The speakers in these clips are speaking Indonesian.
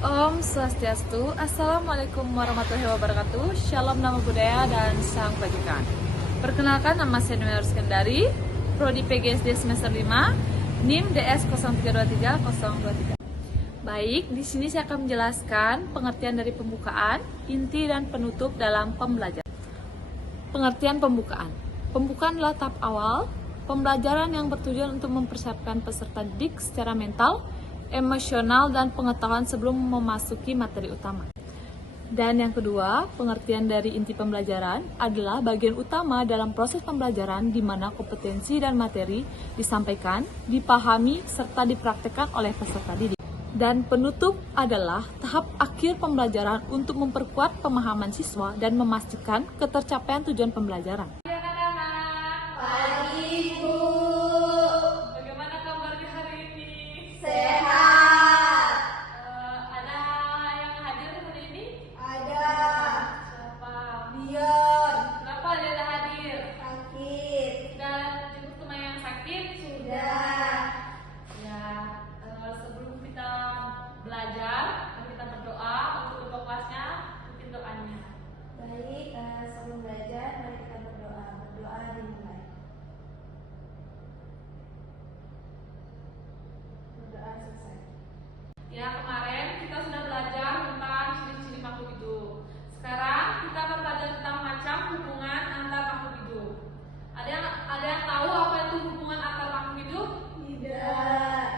Om Swastiastu, Assalamualaikum warahmatullahi wabarakatuh. Shalom nama budaya dan sang pajukan. Perkenalkan, nama saya Nur Skandari, Prodi PGSD semester 5, NIM DS 0323023. Baik, di sini saya akan menjelaskan pengertian dari pembukaan, inti dan penutup dalam pembelajaran. Pengertian pembukaan. Pembukaan adalah tahap awal pembelajaran yang bertujuan untuk mempersiapkan peserta didik secara mental, emosional, dan pengetahuan sebelum memasuki materi utama. Dan yang kedua, pengertian dari inti pembelajaran adalah bagian utama dalam proses pembelajaran di mana kompetensi dan materi disampaikan, dipahami, serta dipraktekkan oleh peserta didik. Dan penutup adalah tahap akhir pembelajaran untuk memperkuat pemahaman siswa dan memastikan ketercapaian tujuan pembelajaran. Pagi, Bu. Bagaimana kabarnya hari ini? Sehat. Ada yang hadir hari ini? Ada. Siapa? Dion. Kenapa dia ada hadir? Sakit. Dan jemput teman yang sakit? Sudah. Ya, sebelum kita belajar, kita berdoa untuk buka kelasnya, ikutin doanya. Baik, sebelum belajar, mari kita berdoa. Berdoa dimulai. Berdoa selesai. Ya, kemarin kita sudah belajar tentang ciri-ciri makhluk hidup. Sekarang kita akan belajar tentang macam hubungan antar makhluk hidup. Ada yang tahu apa itu hubungan antar makhluk hidup? Tidak.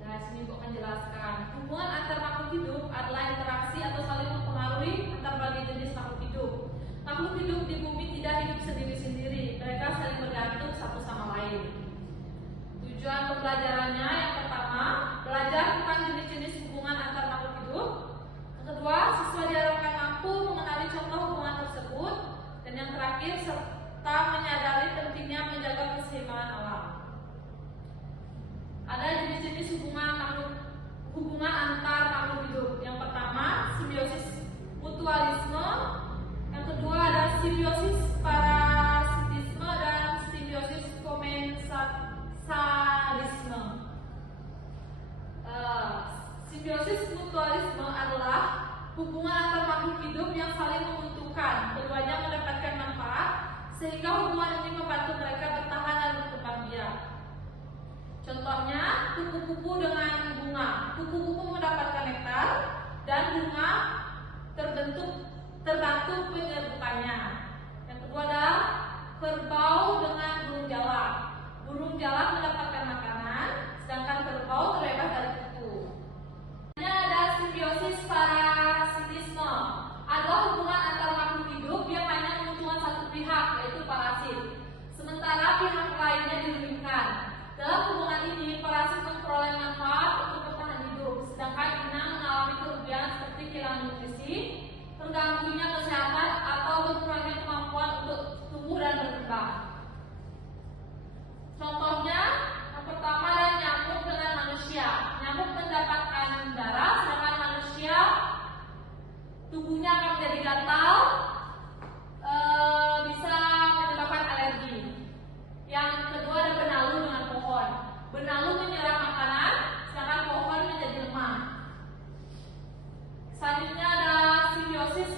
Nah, sini Ibu akan jelaskan. Hubungan antar makhluk hidup adalah interaksi atau saling mempengaruhi antar berbagai jenis makhluk hidup. Makhluk hidup di bumi tidak hidup sendiri-sendiri. Mereka saling bergantung satu sama lain. Tujuan pembelajarannya yang pertama, belajar tentang jenis-jenis hubungan antar makhluk hidup. Yang kedua, siswa diharapkan mampu mengenali contoh hubungan tersebut. Dan yang terakhir, serta menyadari pentingnya menjaga keseimbangan alam. Ada jenis-jenis hubungan antar makhluk hidup. Yang pertama, simbiosis mutualisme. Yang kedua ada simbiosis parasitisme dan simbiosis komensalisme. Simbiosis mutualisme adalah hubungan antar makhluk hidup yang saling menguntungkan. Keduanya mendapatkan manfaat sehingga hubungan ini membantu mereka bertahan dan berkembang biak. Contohnya, kupu-kupu dengan bunga. Kupu-kupu mendapatkan nektar dan bunga terbantu penyerbukannya. Yang kedua adalah kerbau dengan burung jalak. Burung jalak mendapatkan makanan, sedangkan kerbau terbebas dari kutu. Ini ada simbiosis parasitisme. Adalah hubungan antar makhluk hidup yang hanya menguntungkan satu pihak, yaitu parasit. Sementara pihak lainnya dirugikan. Dalam hubungan ini, parasit memperoleh manfaat untuk bertahan hidup, sedangkan inang mengalami kerugian seperti kehilangan nutrisi, terganggunya kesehatan, atau berkurangnya kemampuan untuk tumbuh dan berkembang. Contohnya, yang pertama adalah nyamuk dengan manusia. Nyamuk mendapatkan darah, sedangkan manusia tubuhnya akan menjadi gatal, bisa menyebabkan alergi. Yang kedua ada benalu dengan pohon. Benalu menyerap makanan, sedangkan pohon menjadi lemah. Selanjutnya ada simbiosis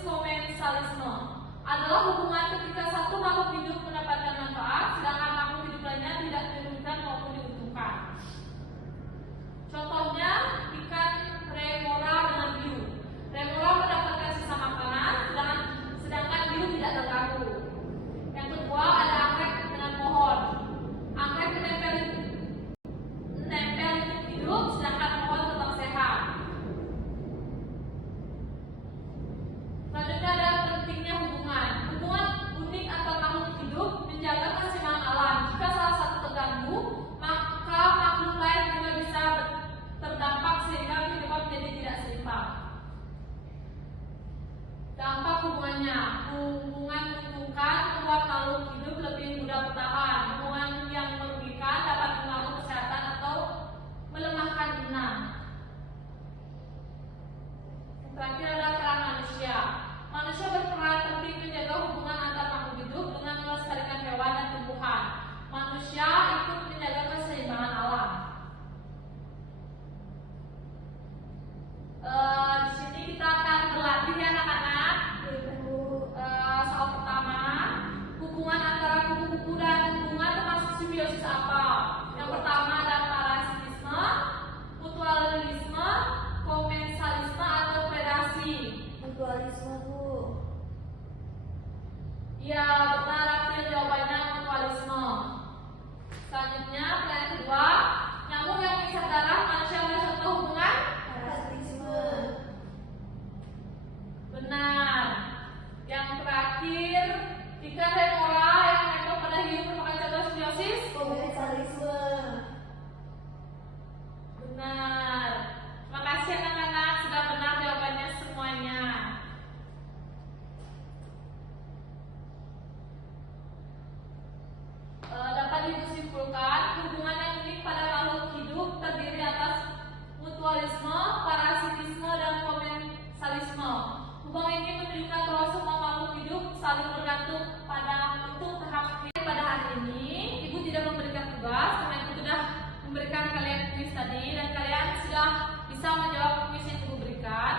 tadi dan kalian sudah bisa menjawab kuis yang Ibu berikan.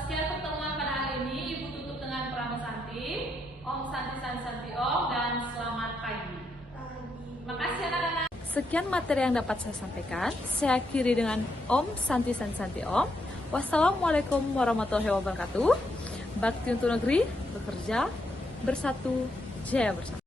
Sekian pertemuan pada hari ini. Ibu tutup dengan Pramo Santi, Om Santi Santi Om, dan selamat pagi. Terima kasih anak-anak. Sekian materi yang dapat saya sampaikan. Saya akhiri dengan Om Santi Santi Om. Wassalamualaikum warahmatullahi wabarakatuh. Bakti untuk negeri, bekerja bersatu, jaya bersama.